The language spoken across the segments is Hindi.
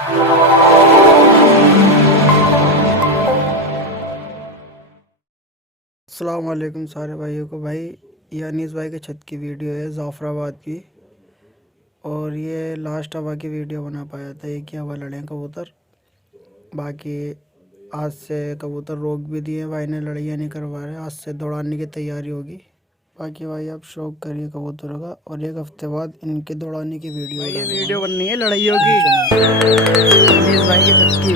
अस्सलाम वालेकुम सारे भाइयों को। भाई ये अनीस भाई के छत की वीडियो है ज़ाफ़राबाद की, और ये लास्ट हवा की वीडियो बना पाया था। एक ही हवा लड़े हैं कबूतर, बाकी आज से कबूतर रोक भी दिए भाई ने, लड़ाइयाँ नहीं करवा रहे। आज से दौड़ाने की तैयारी होगी। बाकी भाई आप शौक करिए कबूतरों का, और एक हफ्ते बाद इनके दौड़ाने की वीडियो ये वीडियो बननी है लड़ाइयों की अनीस भाई के छत की।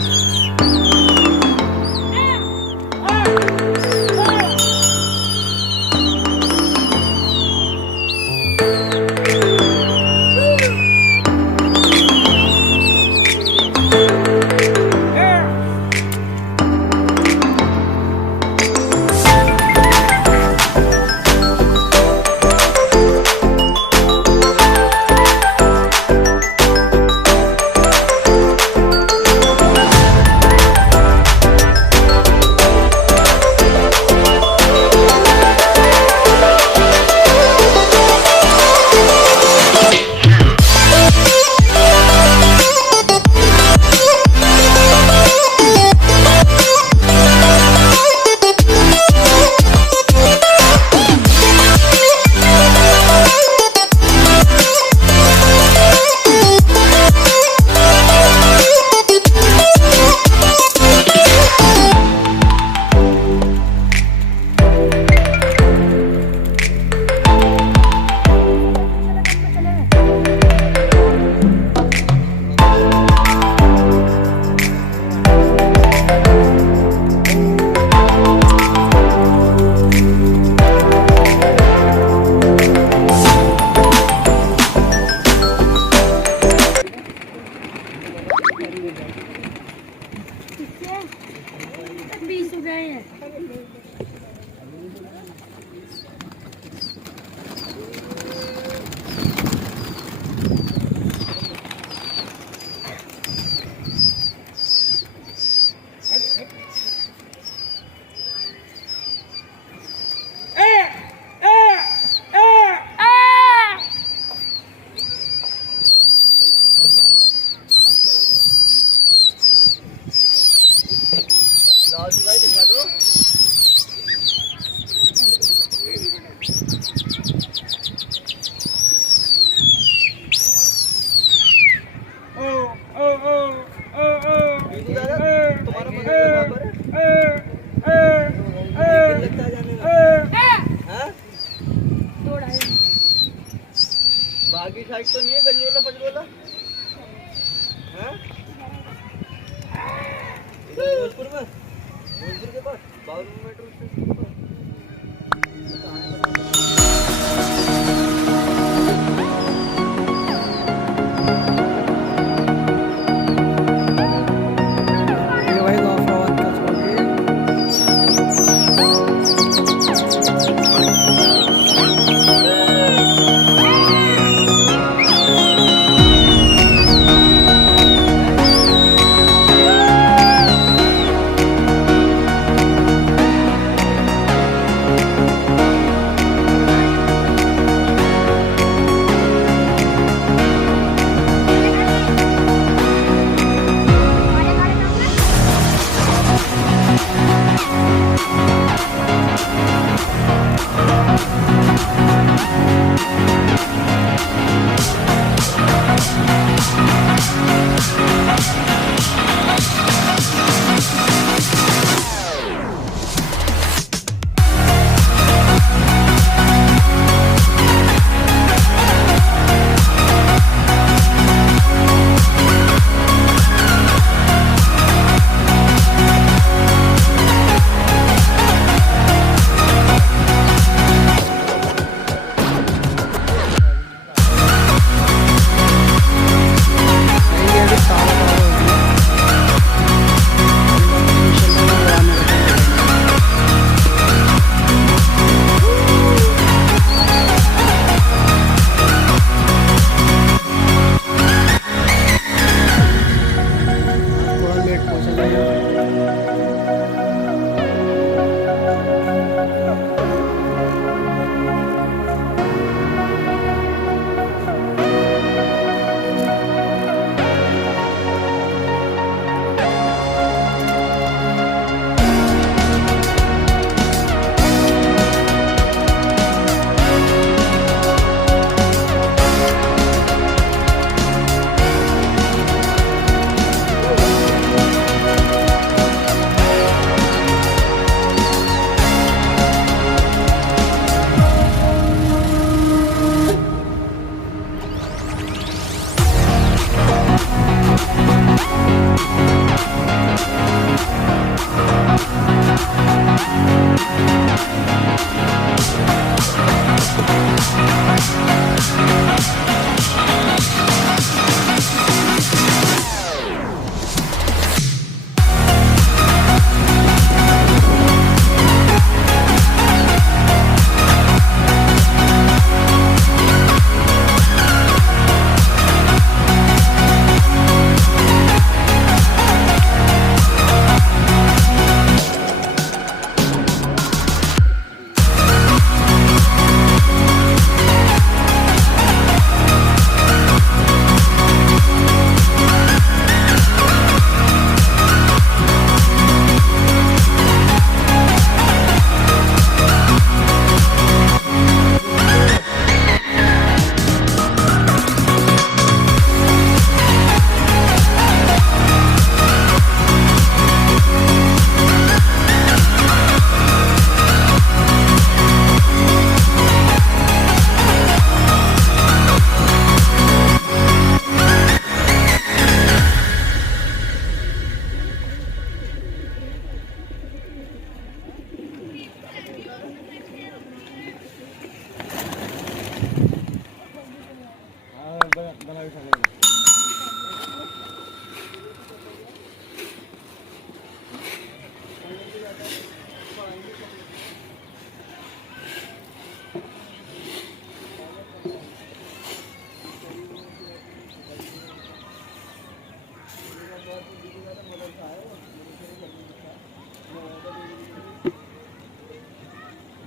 बाकी साइड तो नहीं है, गजरोला फजरोला भोजपुर में, भोजपुर के पास 52 मीटर स्टेशन पर।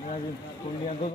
कुंडियाँ दो